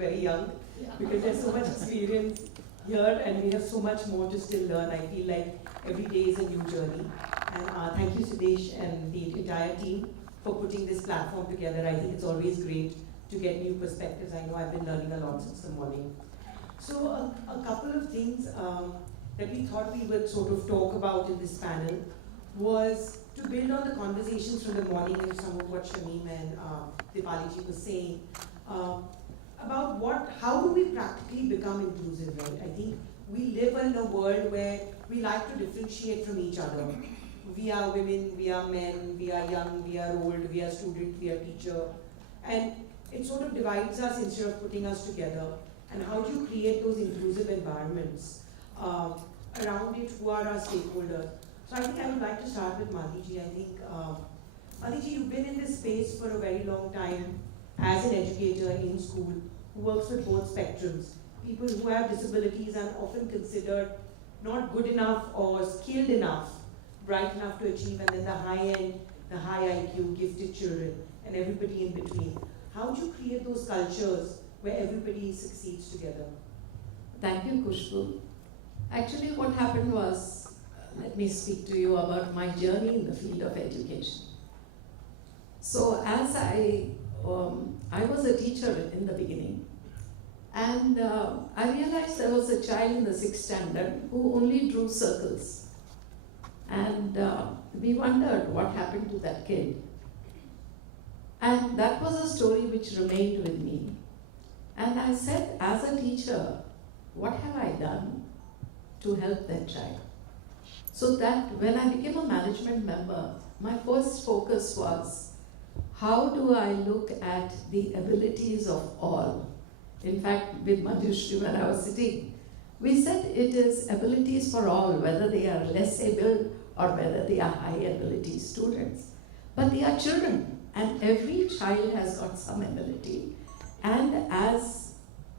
very young because there's so much experience here and we have so much more to still learn. I feel like every day is a new journey. And thank you, Sudesh, and the entire team for putting this platform together. I think it's always great to get new perspectives. I know I've been learning a lot since the morning. So a couple of things that we thought we would sort of talk about in this panel was to build on the conversations from the morning and some of what Shamim and Dipaliji was saying about how do we practically become inclusive, right? I think we live in a world where we like to differentiate from each other. We are women, we are men, we are young, we are old, we are student, we are teacher. And it sort of divides us instead of putting us together. And how do you create those inclusive environments around it? Who are our stakeholders? So I think I would like to start with Madhiji. I think, Madhiji, you've been in this space for a very long time as an educator in school who works with both spectrums. People who have disabilities are often considered not good enough or skilled enough, bright enough to achieve, and then the high end, the high IQ, gifted children, and everybody in between. How do you create those cultures where everybody succeeds together? Thank you, Kushbu. Actually, what happened was, let me speak to you about my journey in the field of education. So as I was a teacher in the beginning, and I realized there was a child in the 6th standard who only drew circles. And we wondered what happened to that kid. And that was a story which remained with me. And I said, as a teacher, what have I done to help that child? So that when I became a management member, my first focus was, how do I look at the abilities of all? In fact, with Manjushri, when I was sitting, we said it is abilities for all, whether they are less able or whether they are high ability students. But they are children, and every child has got some ability. And as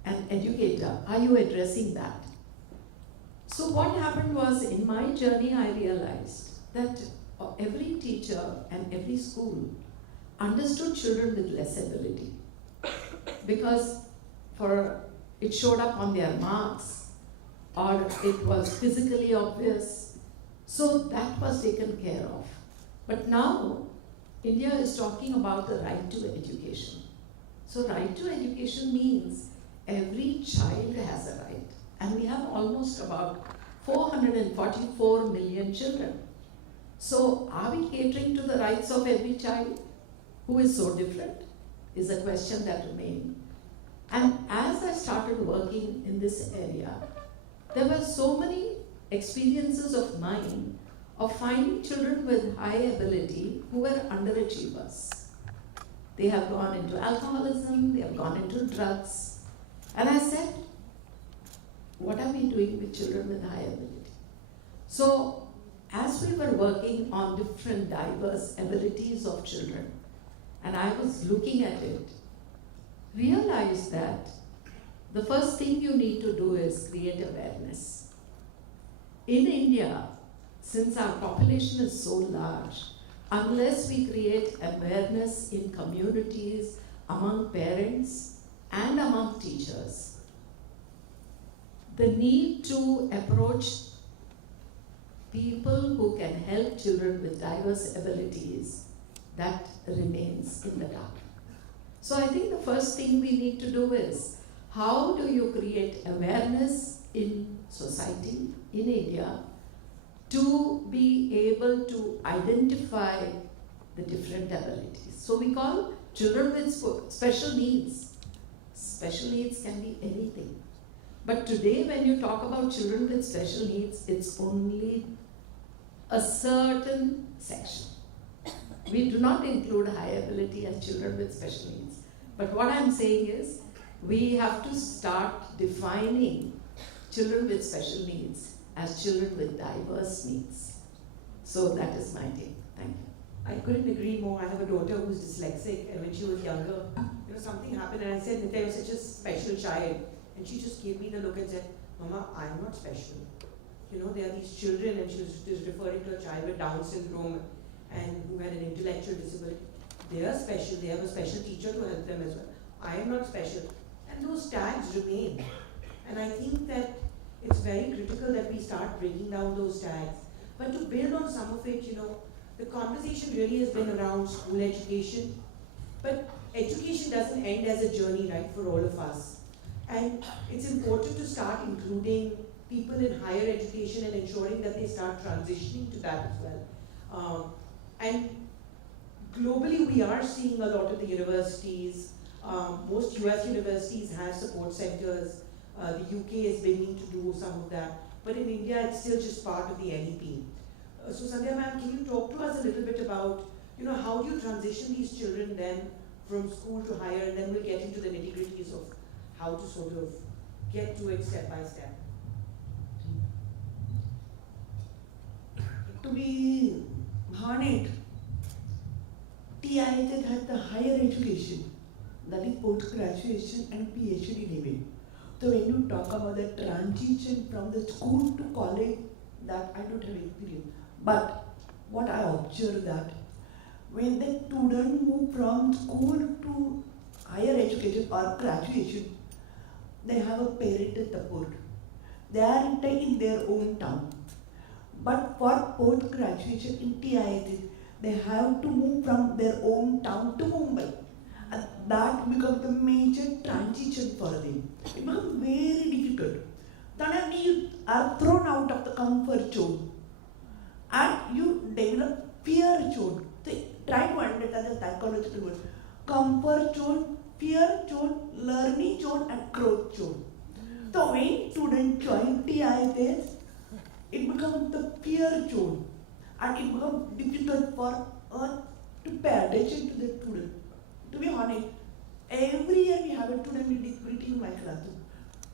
an educator, are you addressing that? So what happened was, in my journey, I realized that every teacher and every school understood children with less ability. Because it showed up on their marks, or it was physically obvious. So that was taken care of. But now, India is talking about the right to education. So right to education means every child has a right. And we have almost about 444 million children. So are we catering to the rights of every child who is so different? Is a question that remains. And as I started working in this area, there were so many experiences of mine of finding children with high ability who were underachievers. They have gone into alcoholism, they have gone into drugs. And I said, what are we doing with children with high ability? So as we were working on different diverse abilities of children, and I was looking at it, realized that the first thing you need to do is create awareness. In India, since our population is so large, unless we create awareness in communities, among parents and among teachers, the need to approach people who can help children with diverse abilities, that remains in the dark. So I think the first thing we need to do is, how do you create awareness in society, in India, to be able to identify the different abilities? So we call children with special needs. Special needs can be anything. But today when you talk about children with special needs, it's only a certain section. We do not include high ability as children with special needs. But what I'm saying is, we have to start defining children with special needs as children with diverse needs. So that is my take. Thank you. I couldn't agree more. I have a daughter who's dyslexic, and when she was younger, something happened, and I said, Nitya, you're such a special child. And she just gave me the look and said, Mama, I'm not special. There are these children, and she was referring to a child with Down syndrome and who had an intellectual disability. They are special. They have a special teacher to help them as well. I am not special. And those tags remain. And I think that it's very critical that we start breaking down those tags. But to build on some of it, the conversation really has been around school education. But education doesn't end as a journey, right, for all of us. And it's important to start including people in higher education and ensuring that they start transitioning to that as well. And globally, we are seeing a lot of the universities. Most US universities have support centers. The UK is beginning to do some of that. But in India, it's still just part of the NEP. So Sandhya ma'am, can you talk to us a little bit about, how do you transition these children then from school to higher, and then we'll get into the nitty-gritties of how to sort of get to it step by step. To be honest, TIA had the higher education, that is post-graduation and PhD level. So when you talk about the transition from the school to college, that I don't have experience. But what I observe that when the student move from school to higher education or graduation, they have a parental support. They are in their own town. But for post-graduation in TIIT, they have to move from their own town to Mumbai. And that becomes the major transition for them. It becomes very difficult. Then you are thrown out of the comfort zone. And you develop fear zone. So try to understand the psychological word. Comfort zone, fear zone, learning zone, and growth zone. So when students join TIIT, it becomes the fear zone. And it becomes difficult for us to pay attention to the student. To be honest, every year we have a student with disability in my classroom.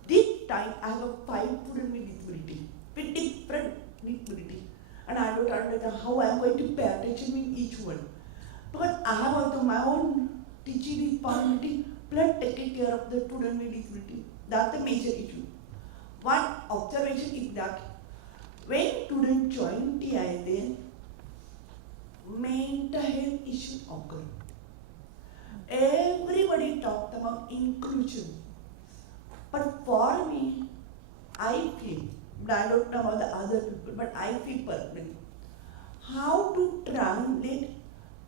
This time I have 5 students with disability, with different disability. And I don't understand how I am going to pay attention in each one. Because I have also my own teaching responsibility, plus taking care of the student with disability. That's the major issue. One observation is that when students join TIIT, mental health issues occur. Everybody talked about inclusion. But for me, I feel, but I don't know about the other people, but I feel personally, how to translate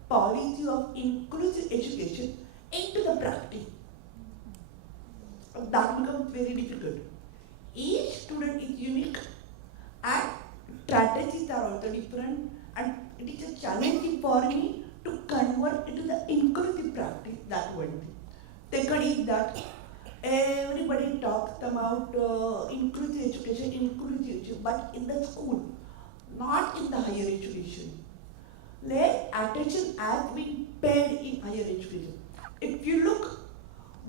policy of inclusive education into the practice. That becomes very difficult. Each student is unique and strategies are also different, and it is a challenging for me to convert into the inclusive practice, that one thing. Second is that everybody talks about inclusive education, but in the school, not in the higher education. Less attention has been paid in higher education. If you look,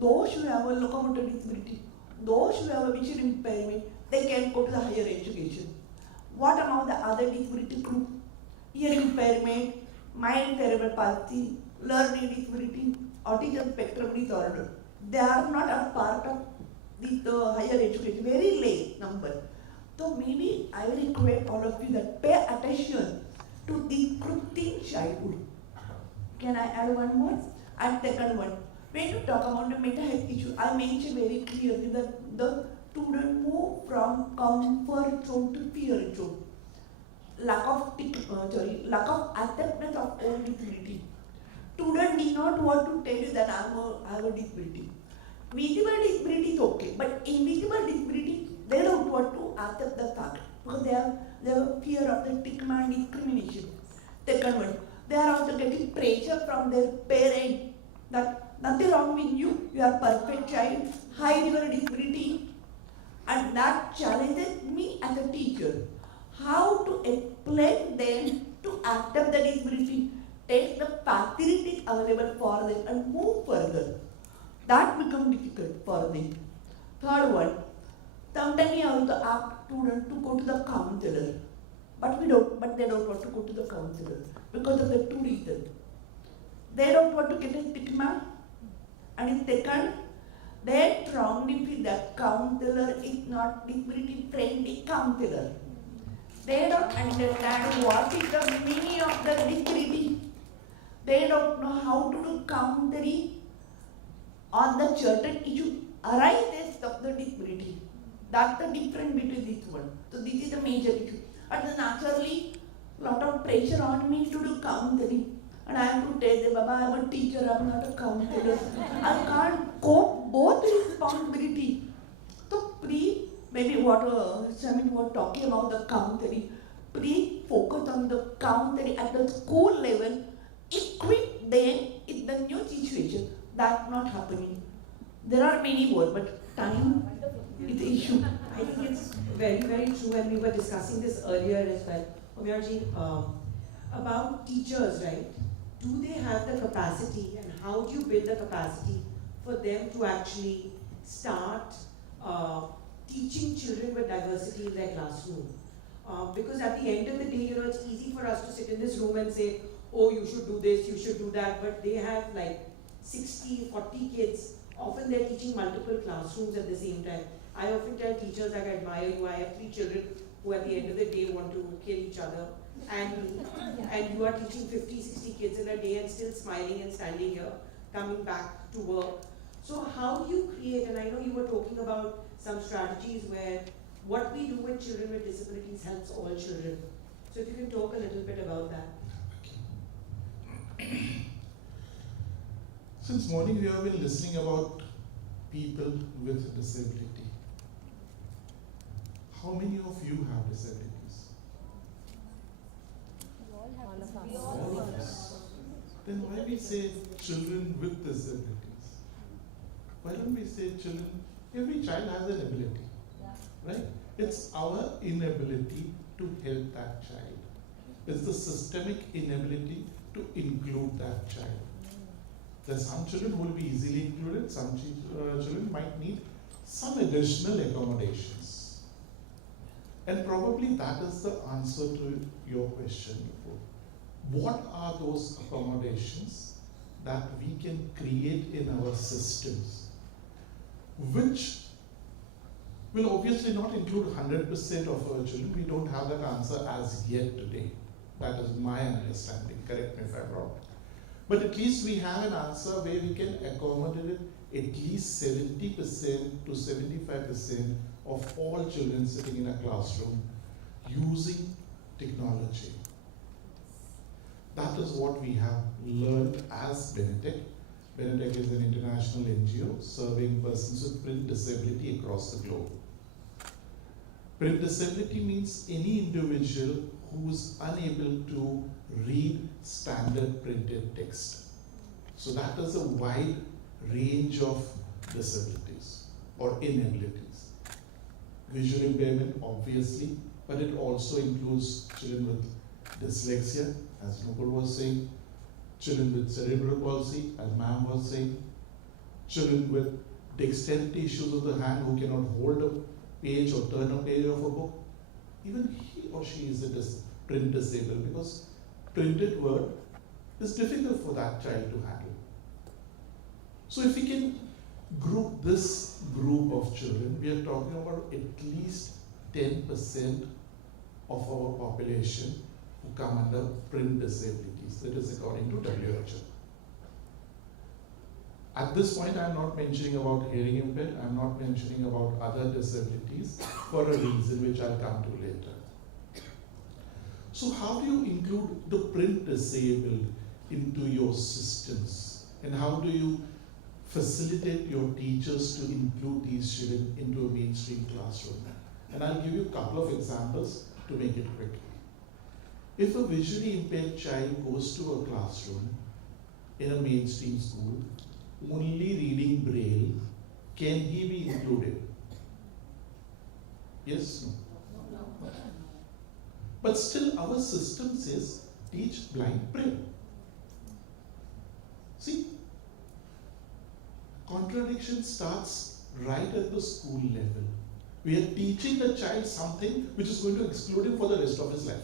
those who have a locomotor disability, those who have a vision impairment, they can go to the higher education. What about the other disability group? Hearing impairment, mild cerebral palsy, learning disability, autism spectrum disorder. They are not a part of the higher education, very late number. So maybe I will request all of you that pay attention to this group in childhood. Can I add one more? And second one, when you talk about the mental health issue, I mentioned very clearly that the student move from comfort zone to fear zone. Lack of acceptance of own disability. Student did not want to tell you that I have a disability. Visible disability is okay, but invisible disability, they don't want to accept the fact because they have fear of the stigma and discrimination. Second one, they are also getting pressure from their parents that nothing wrong with you, you are perfect child, high level disability, and that challenges me as a teacher. How to explain them to accept the disability, take the facilities available for them and move further. That becomes difficult for them. Third one, sometimes we also ask students to go to the counselor. But they don't want to go to the counselor because of the 2 reasons. They don't want to get a stigma, and second, they strongly feel that counselor is not disability friendly counselor. They don't understand what is the meaning of the disability. They don't know how to do counseling on the certain issue arises the a disability. That's the difference between these one. So this is the major issue. And then naturally, lot of pressure on me to do counseling. And I have to tell them, Baba, I'm a teacher, I'm not a counselor. I can't cope both responsibility. So please, maybe what Shamin was talking about the counseling, please focus on the counseling at the school level, equip them in the new situation. That's not happening. There are many more, but time is the issue. I think it's very, very true, and we were discussing this earlier as well, Homiyarji, about teachers, right? Do they have the capacity, and how do you build the capacity for them to actually start teaching children with diversity in their classroom? Because at the end of the day, it's easy for us to sit in this room and say, oh, you should do this, you should do that, but they have like 60, 40 kids. Often they're teaching multiple classrooms at the same time. I often tell teachers that I admire you. I have 3 children who at the end of the day want to kill each other. And you are teaching 50, 60 kids in a day and still smiling and standing here, coming back to work. So how do you create, and I know you were talking about some strategies where what we do with children with disabilities helps all children. So if you can talk a little bit about that. Since morning we have been listening about people with disability. How many of you have disabilities? All of us. Then why we say children with disabilities? Why don't we say children? Every child has an ability, right? It's our inability to help that child. It's the systemic inability to include that child. There's some children who will be easily included, some children might need some additional accommodations. And probably that is the answer to your question before. What are those accommodations that we can create in our systems, which will obviously not include 100% of our children? We don't have that answer as yet today. That is my understanding, correct me if I'm wrong. But at least we have an answer where we can accommodate at least 70% to 75% of all children sitting in a classroom using technology. That is what we have learned as Benetech. Benetech is an international NGO serving persons with print disability across the globe. Print disability means any individual who is unable to read standard printed text. So that is a wide range of disabilities or inabilities. Visual impairment, obviously, but it also includes children with dyslexia, as Nupur was saying, children with cerebral palsy, as ma'am was saying, children with dexterity issues of the hand who cannot hold a page or turn a page of a book. Even he or she is a print disabled because printed word is difficult for that child to handle. So if we can group this group of children, we are talking about at least 10% of our population who come under print disabilities. That is according to WHO. At this point, I am not mentioning about hearing impaired, I am not mentioning about other disabilities for a reason which I'll come to later. So how do you include the print disabled into your systems? And how do you facilitate your teachers to include these children into a mainstream classroom? And I'll give you a couple of examples to make it quick. If a visually impaired child goes to a classroom in a mainstream school, only reading Braille, can he be included? Yes? No? But still our system says teach blind Braille. See? Contradiction starts right at the school level. We are teaching the child something which is going to exclude him for the rest of his life.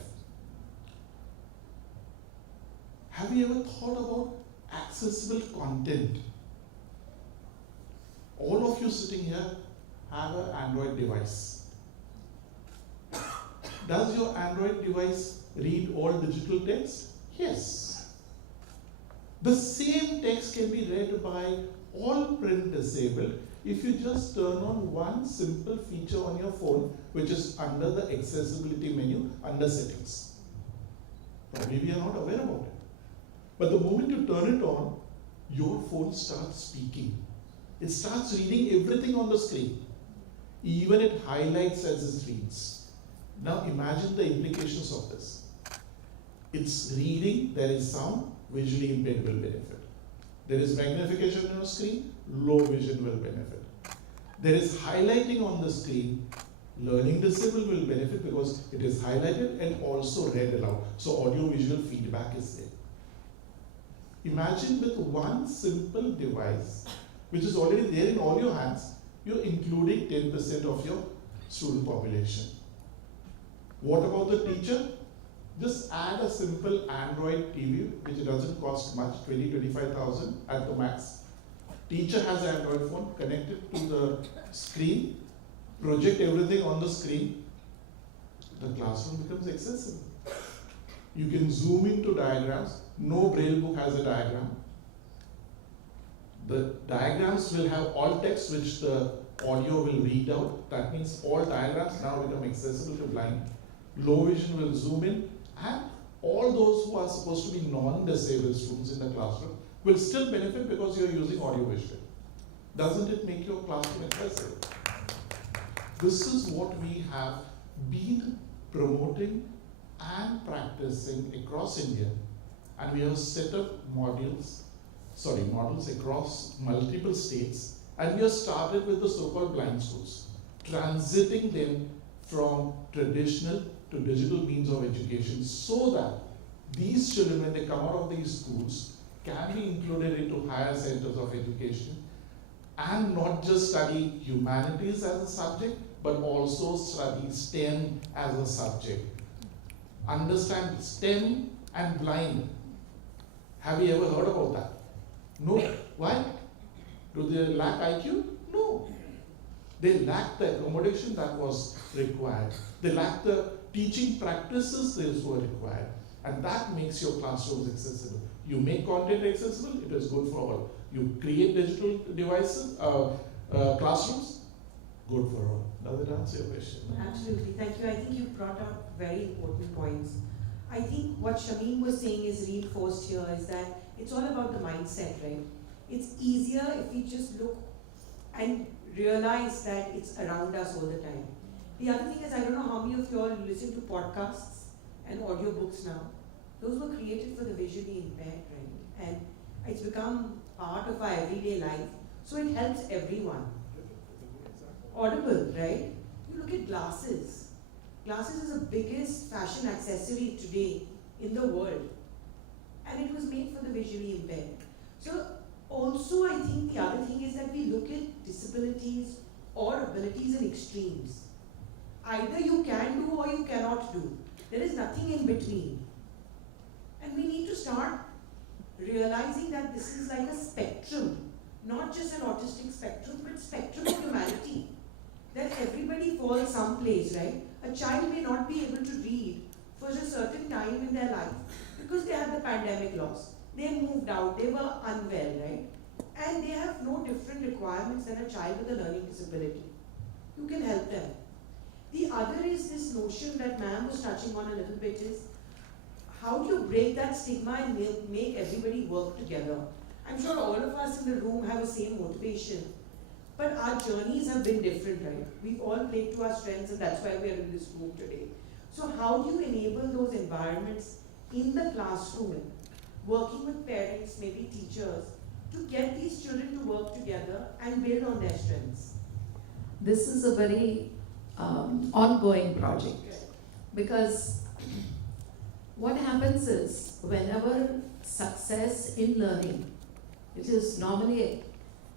Have you ever thought about accessible content? All of you sitting here have an Android device. Does your Android device read all digital text? Yes. The same text can be read by all print disabled if you just turn on one simple feature on your phone, which is under the accessibility menu, under settings. Probably we are not aware about it. But the moment you turn it on, your phone starts speaking. It starts reading everything on the screen. Even it highlights as it reads. Now imagine the implications of this. It's reading, there is sound, visually impaired will benefit. There is magnification on the screen, low vision will benefit. There is highlighting on the screen, learning disabled will benefit because it is highlighted and also read aloud. So audio-visual feedback is there. Imagine with one simple device, which is already there in all your hands, you're including 10% of your student population. What about the teacher? Just add a simple Android TV, which doesn't cost much, 20,000-25,000 at the max. Teacher has an Android phone, connect it to the screen, project everything on the screen, the classroom becomes accessible. You can zoom into diagrams. No Braille book has a diagram. The diagrams will have all text which the audio will read out. That means all diagrams now become accessible to blind. Low vision will zoom in, and all those who are supposed to be non-disabled students in the classroom will still benefit because you are using audio visual. Doesn't it make your classroom accessible? This is what we have been promoting and practicing across India, and we have set up models across multiple states, and we have started with the so-called blind schools, transiting them from traditional to digital means of education so that these children, when they come out of these schools, can be included into higher centers of education and not just study humanities as a subject, but also study STEM as a subject. Understand STEM and blind. Have you ever heard about that? No. Why? Do they lack IQ? No. They lack the accommodation that was required. They lack the teaching practices that were required. And that makes your classrooms accessible. You make content accessible, it is good for all. You create digital devices, classrooms, good for all. Does it answer your question? Absolutely, thank you. I think you brought up very important points. I think what Shameen was saying is reinforced here is that it's all about the mindset, right? It's easier if we just look and realize that it's around us all the time. The other thing is, I don't know how many of you all listen to podcasts and audiobooks now. Those were created for the visually impaired, right? And it's become part of our everyday life. So it helps everyone. Audible, right? You look at glasses. Glasses is the biggest fashion accessory today in the world. And it was made for the visually impaired. So also I think the other thing is that we look at disabilities or abilities in extremes. Either you can do or you cannot do. There is nothing in between. And we need to start realizing that this is like a spectrum, not just an autistic spectrum, but spectrum of humanity. That everybody falls someplace, right? A child may not be able to read for a certain time in their life because they had the pandemic loss. They moved out, they were unwell, right? And they have no different requirements than a child with a learning disability. You can help them. The other is this notion that ma'am was touching on a little bit is, how do you break that stigma and make everybody work together? I'm sure all of us in the room have the same motivation, but our journeys have been different, right? We've all played to our strengths, and that's why we are in this room today. So how do you enable those environments in the classroom, working with parents, maybe teachers, to get these children to work together and build on their strengths? This is a very ongoing project, because what happens is, whenever success in learning, it is normally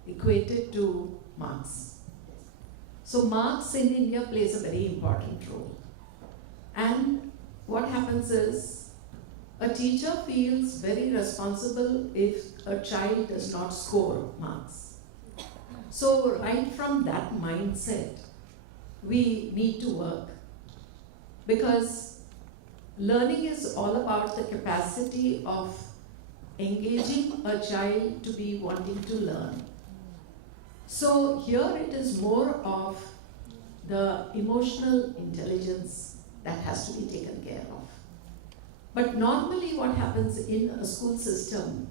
equated to marks. So marks in India plays a very important role. And what happens is, a teacher feels very responsible if a child does not score marks. So right from that mindset, we need to work, because learning is all about the capacity of engaging a child to be wanting to learn. So here it is more of the emotional intelligence that has to be taken care of. But normally what happens in a school system,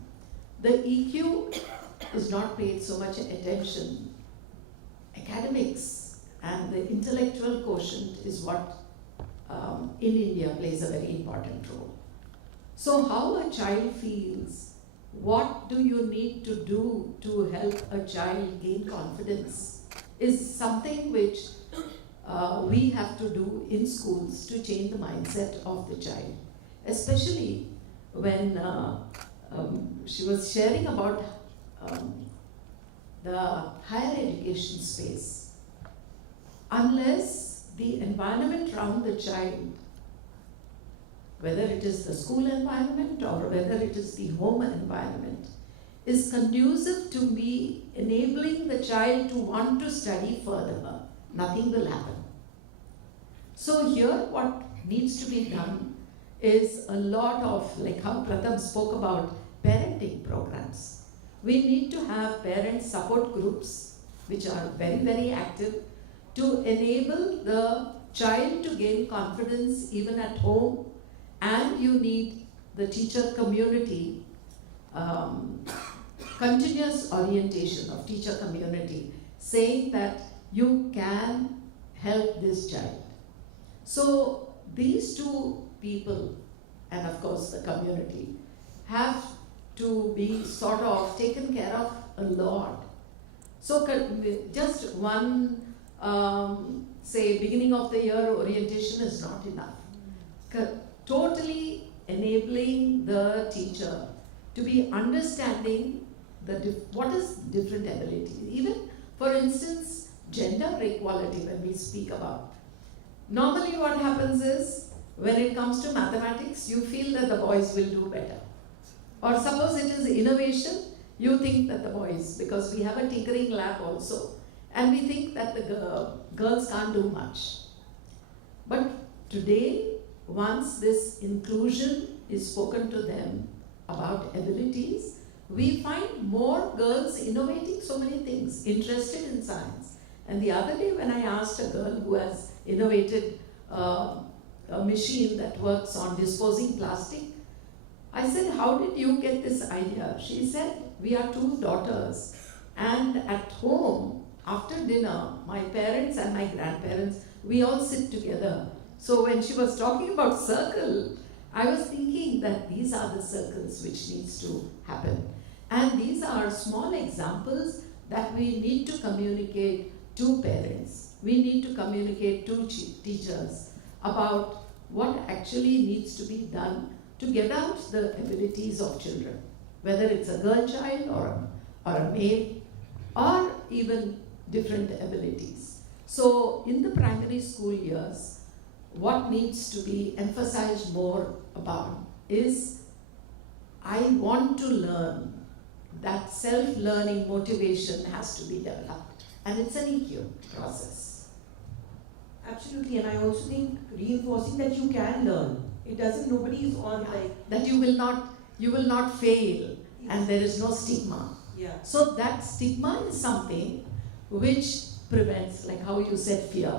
the EQ is not paid so much attention. Academics and the intellectual quotient is what in India plays a very important role. So how a child feels, what do you need to do to help a child gain confidence is something which we have to do in schools to change the mindset of the child. Especially when she was sharing about the higher education space. Unless the environment around the child, whether it is the school environment or whether it is the home environment, is conducive to be enabling the child to want to study further, nothing will happen. So here what needs to be done is a lot of, like how Pratham spoke about, parenting programs. We need to have parent support groups which are very, very active to enable the child to gain confidence even at home, and you need the teacher community, continuous orientation of teacher community, saying that you can help this child. So these two people, and of course the community, have to be sort of taken care of a lot. So just one, say, beginning of the year orientation is not enough. Totally enabling the teacher to be understanding what is different abilities. Even, for instance, gender equality when we speak about. Normally what happens is, when it comes to mathematics, you feel that the boys will do better. Or suppose it is innovation, you think that the boys, because we have a tinkering lab also, and we think that the girls can't do much. But today, once this inclusion is spoken to them about abilities, we find more girls innovating so many things, interested in science. And the other day when I asked a girl who has innovated a machine that works on disposing plastic, I said, how did you get this idea? She said, we are two daughters, and at home, after dinner, my parents and my grandparents, we all sit together. So when she was talking about circle, I was thinking that these are the circles which needs to happen. And these are small examples that we need to communicate to parents. We need to communicate to teachers about what actually needs to be done to get out the abilities of children, whether it's a girl child or a male, or even different abilities. So in the primary school years, what needs to be emphasized more about is, I want to learn. That self-learning motivation has to be developed, and it's an EQ process. Absolutely, and I also think reinforcing that you can learn. It doesn't, nobody is on like... That you will not fail, and there is no stigma. Yeah. So that stigma is something which prevents, like how you said, fear.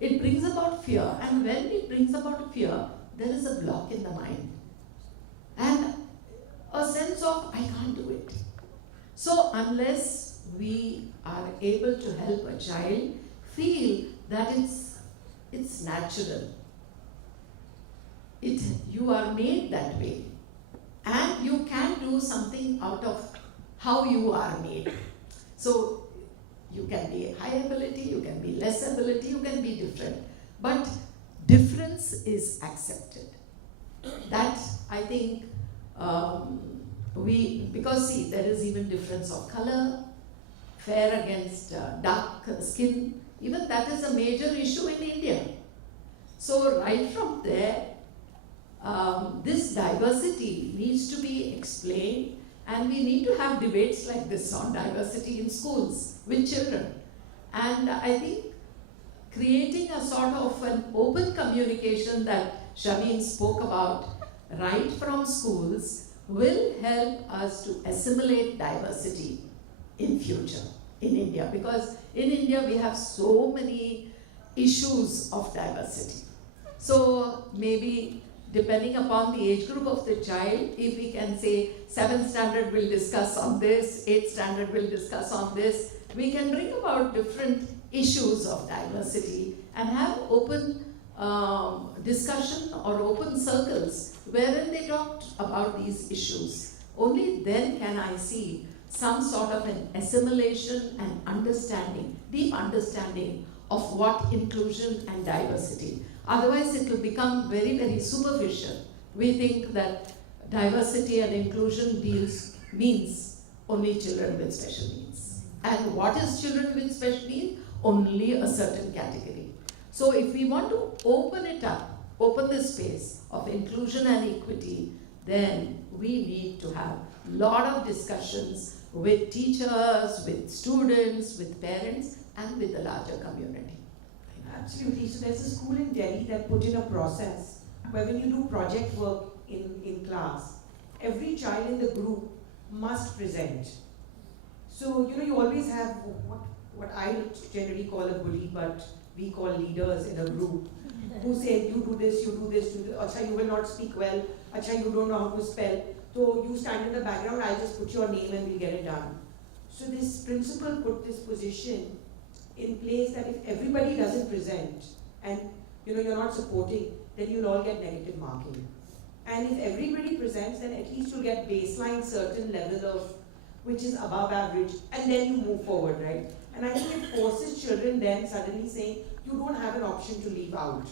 It brings about fear, and when it brings about fear, there is a block in the mind. And a sense of, I can't do it. So unless we are able to help a child feel that it's natural, you are made that way, and you can do something out of how you are made. So you can be high ability, you can be less ability, you can be different, but difference is accepted. That, I think, because see, there is even difference of color, fair against dark skin, even that is a major issue in India. So right from there, this diversity needs to be explained, and we need to have debates like this on diversity in schools with children. And I think creating a sort of an open communication that Shameen spoke about right from schools will help us to assimilate diversity in future. in India, because in India we have so many issues of diversity. So maybe depending upon the age group of the child, if we can say 7th standard will discuss on this, 8th standard will discuss on this, we can bring about different issues of diversity and have open discussion or open circles wherein they talk about these issues. Only then can I see some sort of an assimilation and understanding, deep understanding of what inclusion and diversity. Otherwise it will become very, very superficial. We think that diversity and inclusion means only children with special needs. And what is children with special needs? Only a certain category. So if we want to open it up, open the space of inclusion and equity, then we need to have a lot of discussions with teachers, with students, with parents, and with the larger community. Absolutely. So there's a school in Delhi that put in a process where when you do project work in class, every child in the group must present. So, you always have what I generally call a bully, but we call leaders in a group, who say, you do this, Acha, you will not speak well, Acha, you don't know how to spell, so you stand in the background, I'll just put your name and we'll get it done. So this principal put this position in place that if everybody doesn't present and you're not supporting, then you'll all get negative marking. And if everybody presents, then at least you'll get baseline certain level of which is above average, and then you move forward, right? And I think it forces children then suddenly saying, you don't have an option to leave out.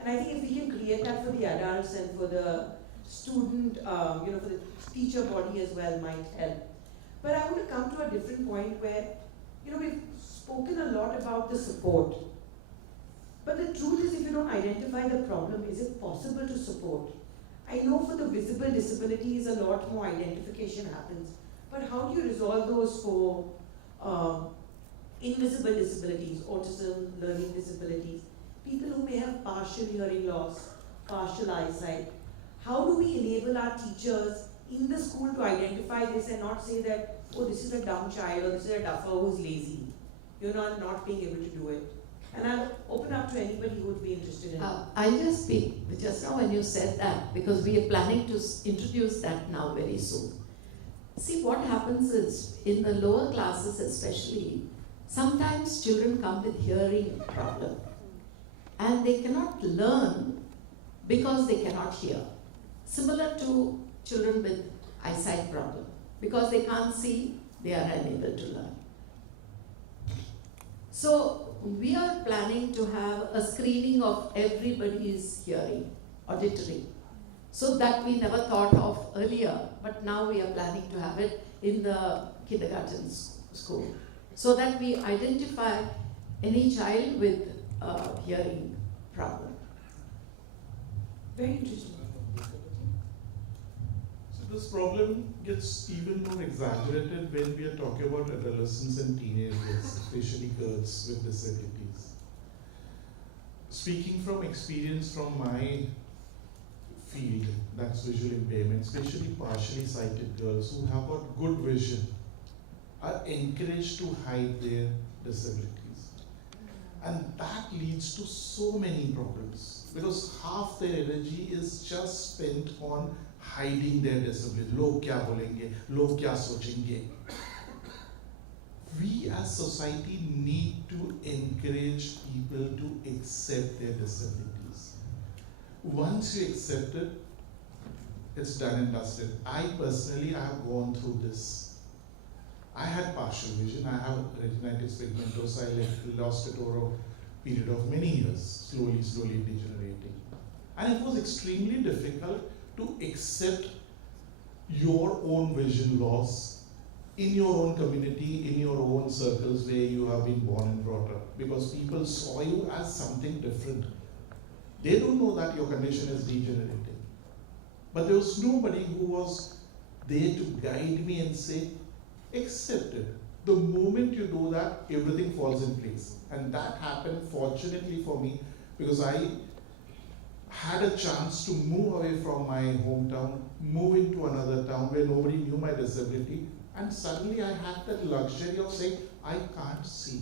And I think if we can create that for the adults and for the student, for the teacher body as well, might help. But I want to come to a different point where, we've spoken a lot about the support. But the truth is, if you don't identify the problem, is it possible to support? I know for the visible disabilities, a lot more identification happens. But how do you resolve those for invisible disabilities, autism, learning disabilities, people who may have partial hearing loss, partial eyesight? How do we enable our teachers in the school to identify this and not say that, oh, this is a dumb child or this is a duffer who's lazy? You're not being able to do it. And I'll open up to anybody who would be interested in it. I'll just speak just now when you said that, because we are planning to introduce that now very soon. See, what happens is, in the lower classes especially, sometimes children come with hearing problem and they cannot learn because they cannot hear. Similar to children with eyesight problem. Because they can't see, they are unable to learn. So we are planning to have a screening of everybody's hearing, auditory. So that we never thought of earlier, but now we are planning to have it in the kindergarten school, so that we identify any child with a hearing problem. Very interesting. So this problem gets even more exaggerated when we are talking about adolescents and teenagers, especially girls with disabilities. Speaking from experience from my field, that's visual impairment, especially partially sighted girls who have got good vision, are encouraged to hide their disabilities. And that leads to so many problems, because half their energy is just spent on hiding their disability. Log kya bolenge, log kya sochenge. We as society need to encourage people to accept their disabilities. Once you accept it, it's done and dusted. I personally have gone through this. I had partial vision. I have retinitis pigmentosa. I lost it over a period of many years, slowly degenerating. And it was extremely difficult to accept your own vision loss in your own community, in your own circles where you have been born and brought up, because people saw you as something different. They don't know that your condition is degenerating. But there was nobody who was there to guide me and say, accept it. The moment you do that, everything falls in place. And that happened fortunately for me, because I had a chance to move away from my hometown, move into another town where nobody knew my disability, and suddenly I had that luxury of saying, I can't see.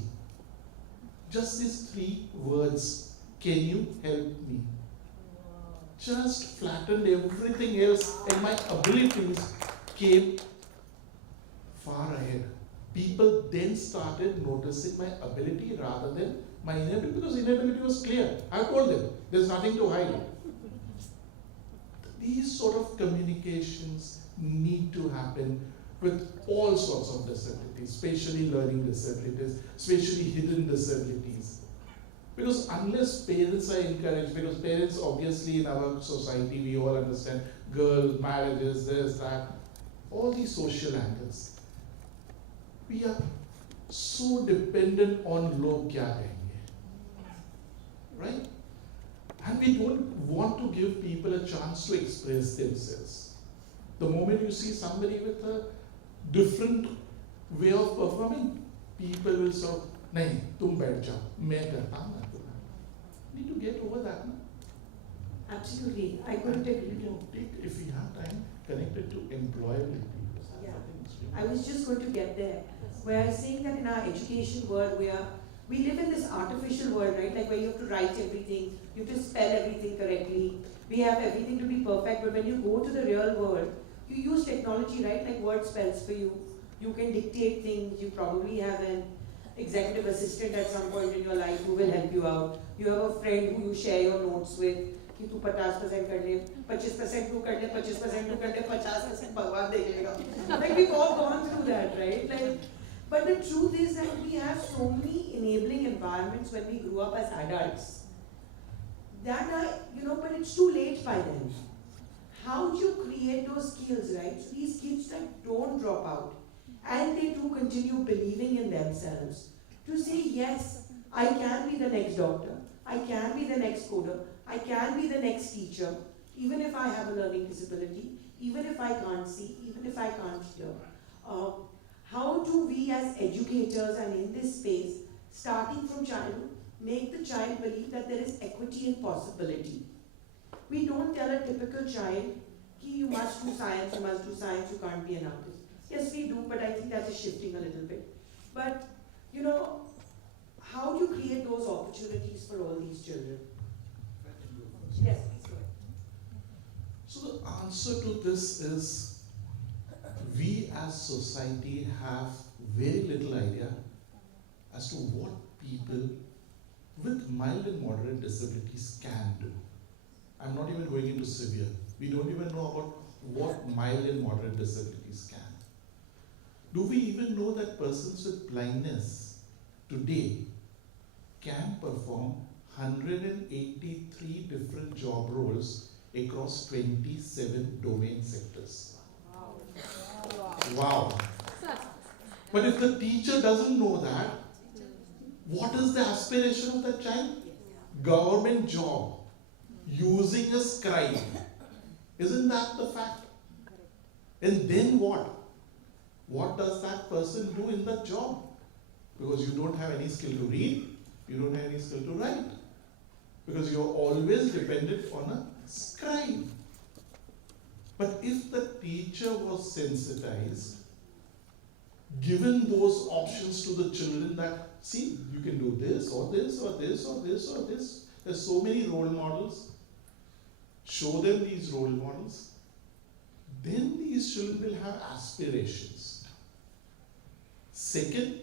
Just these 3 words, can you help me? Just flattened everything else, and my abilities came far ahead. People then started noticing my ability rather than my inability, because inability was clear. I told them, there's nothing to hide. These sort of communications need to happen with all sorts of disabilities, especially learning disabilities, especially hidden disabilities. Because unless parents are encouraged, because parents obviously in our society, we all understand girls, marriages, this, that, all these social angles. We are so dependent on log kya kahenge, right? And we don't want to give people a chance to express themselves. The moment you see somebody with a different way of performing, people will sort of, nahi, tum baith jao, main karta hu na. Need to get over that. Na? Absolutely. I couldn't agree more. If we have time, connect it to employability. Yeah. I was just going to get there. Where I was saying that in our education world, we live in this artificial world, right? Like where you have to write everything, you have to spell everything correctly. We have everything to be perfect, but when you go to the real world, you use technology, right? Like word spells for you. You can dictate things. You probably have an executive assistant at some point in your life who will help you out. You have a friend who you share your notes with. कि तू 50% कर ले, 25% तू कर ले, 25% तू कर ले, 50% भगवान देख लेगा. Like we've all gone through that, right? Like, but the truth is that we have so many enabling environments when we grew up as adults. That but it's too late by then. How do you create those skills, right? So these kids that don't drop out and they do continue believing in themselves to say, yes, I can be the next doctor, I can be the next coder, I can be the next teacher, even if I have a learning disability, even if I can't see, even if I can't hear. How do we as educators and in this space, starting from childhood, make the child believe that there is equity and possibility? We don't tell a typical child, you must do science, you can't be an artist. Yes, we do, but I think that is shifting a little bit. But, how do you create those opportunities for all these children? Yes, please go ahead. So the answer to this is, we as society have very little idea as to what people with mild and moderate disabilities can do. I'm not even going into severe. We don't even know about what mild and moderate disabilities can. Do we even know that persons with blindness today can perform 183 different job roles across 27 domain sectors? Wow. But if the teacher doesn't know that, what is the aspiration of that child? Government job, using a scribe. Isn't that the fact? And then what? What does that person do in that job? Because you don't have any skill to read, you don't have any skill to write. Because you're always dependent on a scribe. But if the teacher was sensitized, given those options to the children that, see, you can do this or this or this or this or this. There's so many role models. Show them these role models. Then these children will have aspirations. Second,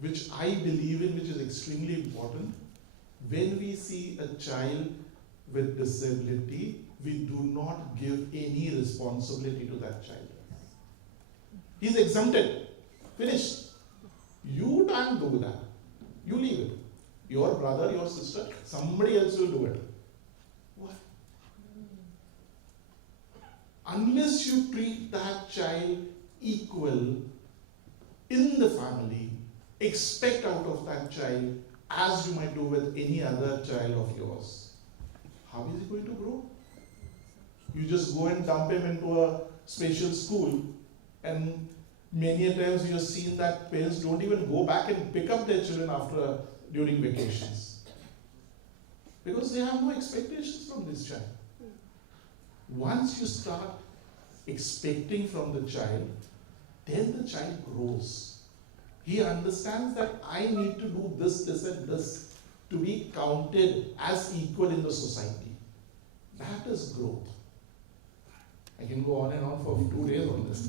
which I believe in, which is extremely important, when we see a child with disability, we do not give any responsibility to that child. He's exempted. Finished. You can't do that. You leave it. Your brother, your sister, somebody else will do it. What? Unless you treat that child equal in the family, expect out of that child as you might do with any other child of yours, how is he going to grow? You just go and dump him into a special school, and many a times you have seen that parents don't even go back and pick up their children during vacations. Because they have no expectations from this child. Once you start expecting from the child, then the child grows. He understands that I need to do this, this, and this to be counted as equal in the society. That is growth. I can go on and on for 2 days on this.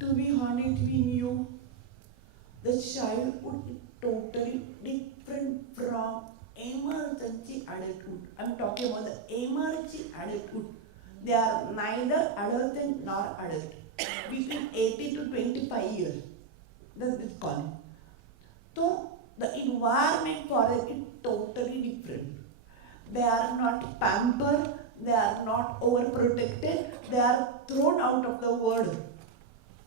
To be honest with you, the childhood is totally different from emergency adulthood. I'm talking about the emergency adulthood. They are neither adolescent nor adult. Between 18 to 25 years. That's this called. So the environment for them is totally different. They are not pampered, they are not overprotected, they are thrown out of the world.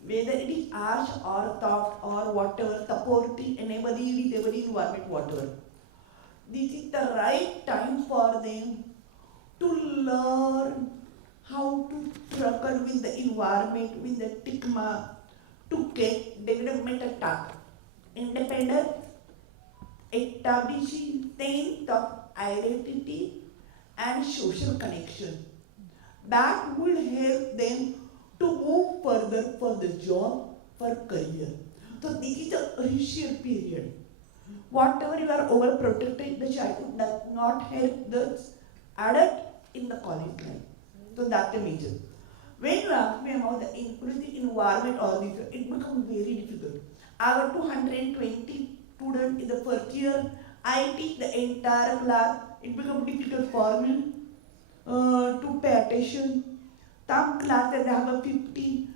Whether it is harsh or soft or whatever, supporting anybody, every environment, whatever. This is the right time for them to learn how to struggle with the environment, with the stigma, to get developmental task. Independent, establishing sense of identity and social connection. That will help them to move further for the job, for career. So this is a crucial period. Whatever you are overprotected, the child does not help the adult in the college life. So that's the major. When you ask me about the inclusive environment or this, it becomes very difficult. Our 220 students in the first year, I teach the entire class. It becomes difficult for me to pay attention. Some classes have a 50,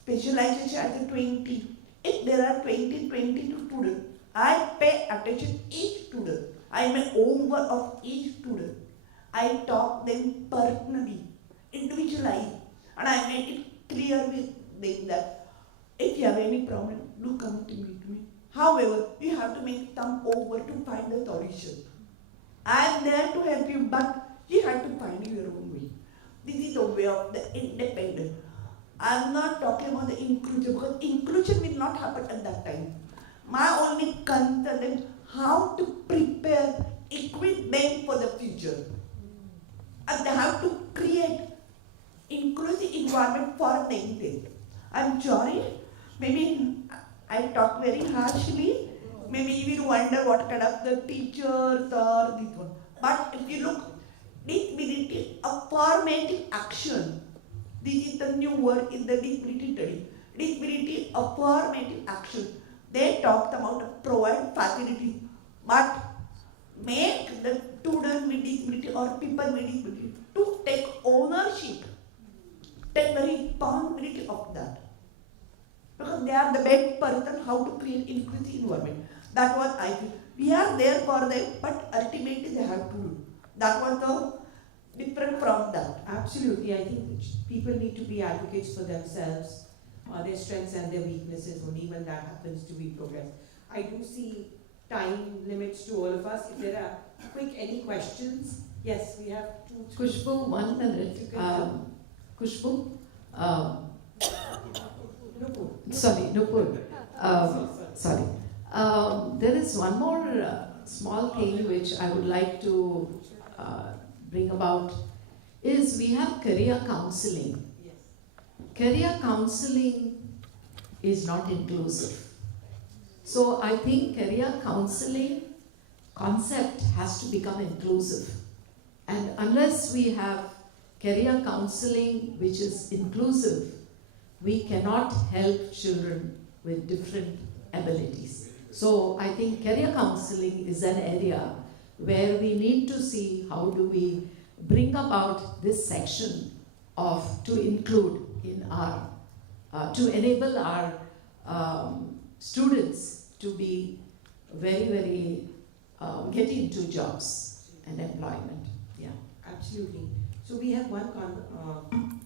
specialization as a 20. If there are 22 students, I pay attention each student. I make homework of each student. I talk them personally, individualized, and I make it clear with them that if you have any problem, do come to meet me. However, you have to make some over to find the solution. I am there to help you, but you have to find your own way. This is the way of the independent. I am not talking about the inclusion because inclusion will not happen at that time. My only concern is how to prepare, equip them for the future. And they have to create inclusive environment for them. I'm sorry, maybe I talk very harshly. Maybe you will wonder what kind of the teachers or this one. But if you look, disability, a formative action. This is the new word in the disability study. Disability, a formative action. They talked about provide facilities, but make the students with disability or people with disability to take ownership, take the responsibility of that. Because they are the best person how to create inclusive environment. That's what I feel. We are there for them, but ultimately they have to do. That was the different from that. Absolutely, I think people need to be advocates for themselves, their strengths and their weaknesses. Only when that happens do we progress. I do see time limits to all of us. If there are quick any questions, yes, we have 2, 3. Kushbu, 1 minute. Kushbu, Nupur. Sorry. There is one more small thing which I would like to bring about is we have career counseling. Yes. Career counseling is not inclusive. So I think career counseling concept has to become inclusive. And unless we have career counseling which is inclusive, we cannot help children with different abilities. So I think career counseling is an area where we need to see how do we bring about this section of to include in our, to enable our students to be very, get into jobs and employment. Yeah. Absolutely. So we have one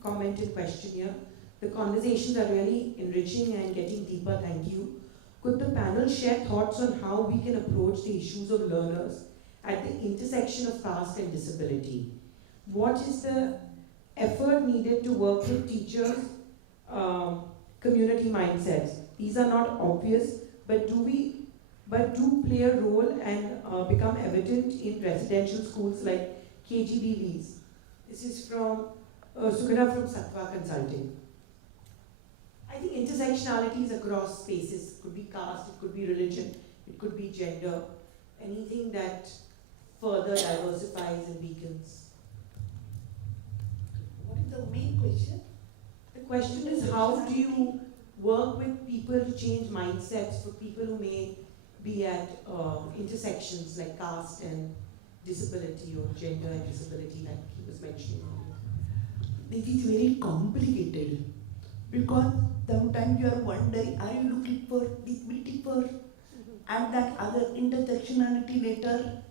comment and question here. The conversations are really enriching and getting deeper, thank you. Could the panel share thoughts on how we can approach the issues of learners at the intersection of caste and disability? What is the effort needed to work with teachers' community mindsets? These are not obvious, but do play a role and become evident in residential schools like KGBVs. This is from Sukuna from Sattva Consulting. I think intersectionality is across spaces. It could be caste, it could be religion, it could be gender, anything that further diversifies and weakens. What is the main question? The question is, how do you work with people to change mindsets for people who may be at intersections like caste and disability, or gender and disability, like he was mentioning earlier? It is very complicated because sometimes you are wondering, are you looking for disability first and that other intersectionality later?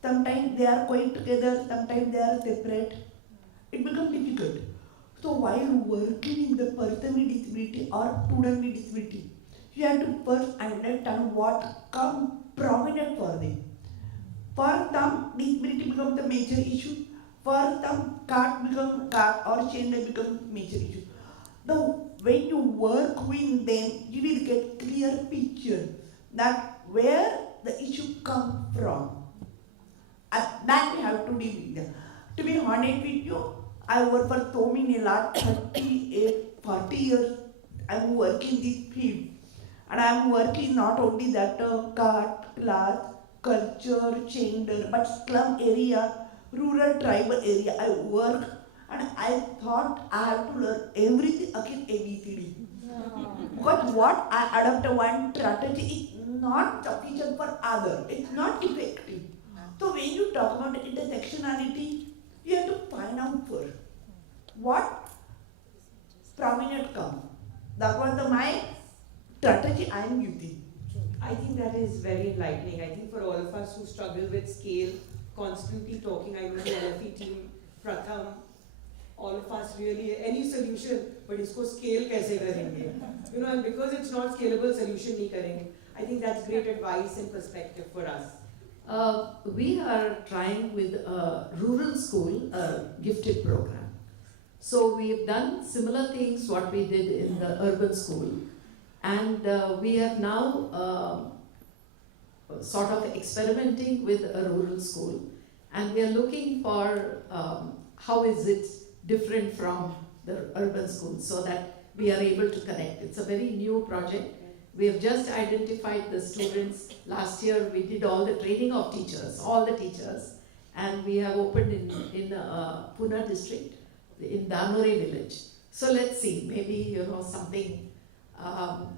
Sometimes they are going together, sometimes they are separate. It becomes difficult. So while working in the person with disability or student with disability, you have to first understand what comes prominent for them. For some, disability becomes the major issue. For some, caste becomes caste or gender becomes major issue. Though when you work with them, you will get clear picture that where the issue comes from. And that we have to deal with them. To be honest with you, I work for so many last 38, 40 years. I'm working this field. And I'm working not only that caste, class, culture, gender, but slum area, rural tribal area. I work and I thought I have to learn everything again ABCD. Because what I adopt one strategy is not sufficient for other. It's not effective. So when you talk about intersectionality, you have to find out first what prominent comes. That was my strategy I am using. I think that is very enlightening. I think for all of us who struggle with scale, constantly talking, I know the LFE team, Pratham, all of us really, any solution, but isko scale kaise karenge? You know, and because it's not scalable, solution nahi karenge. I think that's great advice and perspective for us. We are trying with a rural school, a gifted program. So we've done similar things what we did in the urban school. And we are now sort of experimenting with a rural school. And we are looking for how is it different from the urban school so that we are able to connect. It's a very new project. We have just identified the students. Last year we did all the training of teachers, all the teachers. And we have opened in Pune district, in Danore village. So let's see, maybe something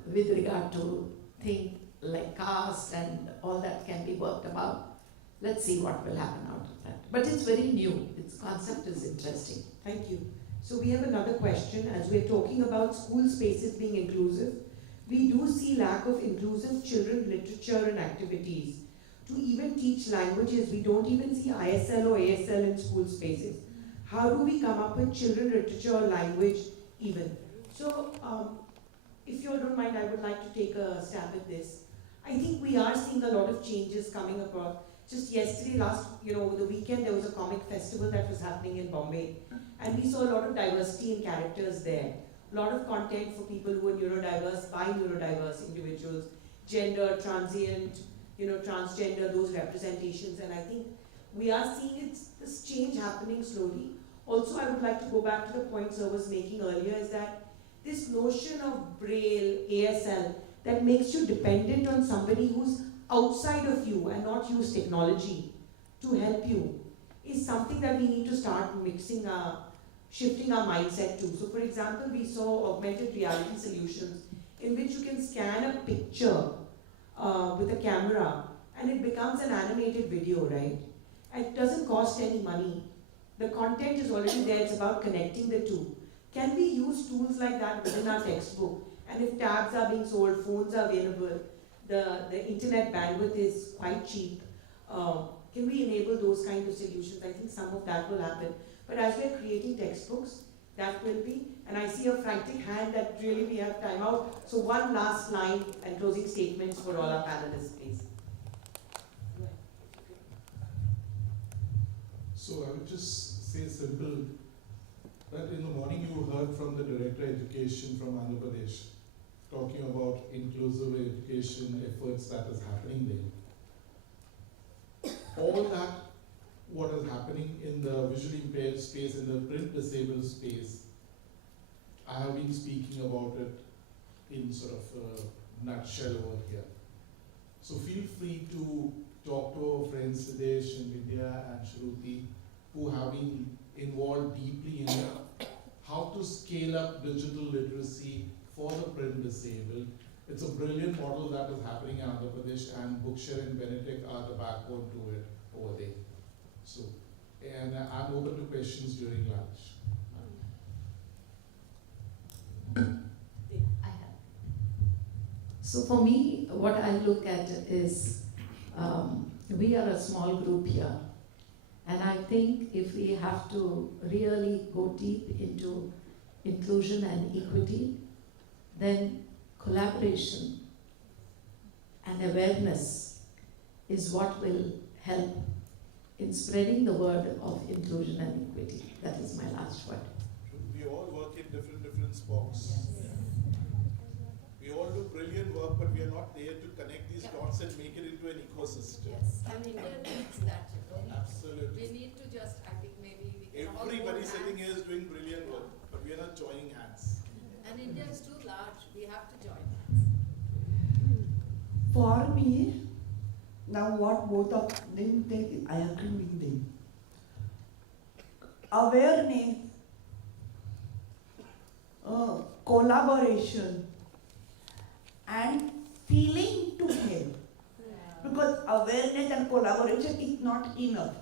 with regard to things like caste and all that can be worked about. Let's see what will happen out of that. But it's very new. Its concept is interesting. Thank you. So we have another question. As we're talking about school spaces being inclusive, we do see lack of inclusive children literature and activities. To even teach languages, we don't even see ISL or ASL in school spaces. How do we come up with children literature or language even? So, if you don't mind, I would like to take a stab at this. I think we are seeing a lot of changes coming across. Just yesterday, over the weekend, there was a comic festival that was happening in Bombay. And we saw a lot of diversity in characters there. A lot of content for people who are neurodiverse, by neurodiverse individuals, gender, transient, transgender, those representations. And I think we are seeing this change happening slowly. Also, I would like to go back to the point Sir was making earlier, is that this notion of Braille, ASL, that makes you dependent on somebody who's outside of you and not use technology to help you, is something that we need to start shifting our mindset to. So for example, we saw augmented reality solutions in which you can scan a picture with a camera and it becomes an animated video, right? And it doesn't cost any money. The content is already there, it's about connecting the two. Can we use tools like that within our textbook? And if tabs are being sold, phones are available, the internet bandwidth is quite cheap, can we enable those kinds of solutions? I think some of that will happen. But as we're creating textbooks, that will be, and I see a frantic hand that really we have time out. So one last line and closing statements for all our panelists, please. So I would just say simple, that in the morning you heard from the Director of Education from Andhra Pradesh, talking about inclusive education efforts that is happening there. All that what is happening in the visually impaired space, in the print disabled space. I have been speaking about it in sort of a nutshell over here. So feel free to talk to our friends Sidesh and Vidya and Shruti, who have been involved deeply in how to scale up digital literacy for the print disabled. It's a brilliant model that is happening in Andhra Pradesh, and Bookshare and Benetech are the backbone to it over there. So, and I'm open to questions during lunch. I have. So for me, what I look at is, we are a small group here. And I think if we have to really go deep into inclusion and equity, then collaboration and awareness is what will help in spreading the word of inclusion and equity. That is my last word. We all work in different spokes. We all do brilliant work, but we are not there to connect these dots and make it into an ecosystem. Yes, and India needs that, you know. Absolutely. We need to just, I think maybe we can all Everybody hold sitting hands. here is doing brilliant work, but we are not joining hands. And India is too large, we have to join hands. For me, now what both of them think, I agree with them. Awareness, collaboration, and feeling to help. Because awareness and collaboration is not enough.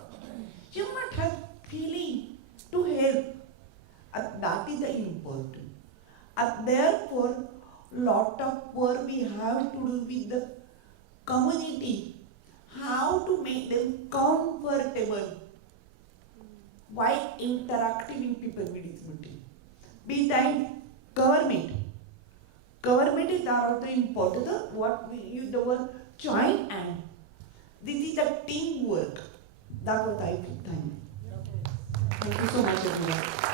You must have feeling to help. And that is the important. And therefore, lot of work we have to do with the community. How to make them comfortable while interacting with people with disability. Besides government. Government is also important. What we use the word join and. This is the teamwork. That's what I think. Thank you. Thank you so much, everyone.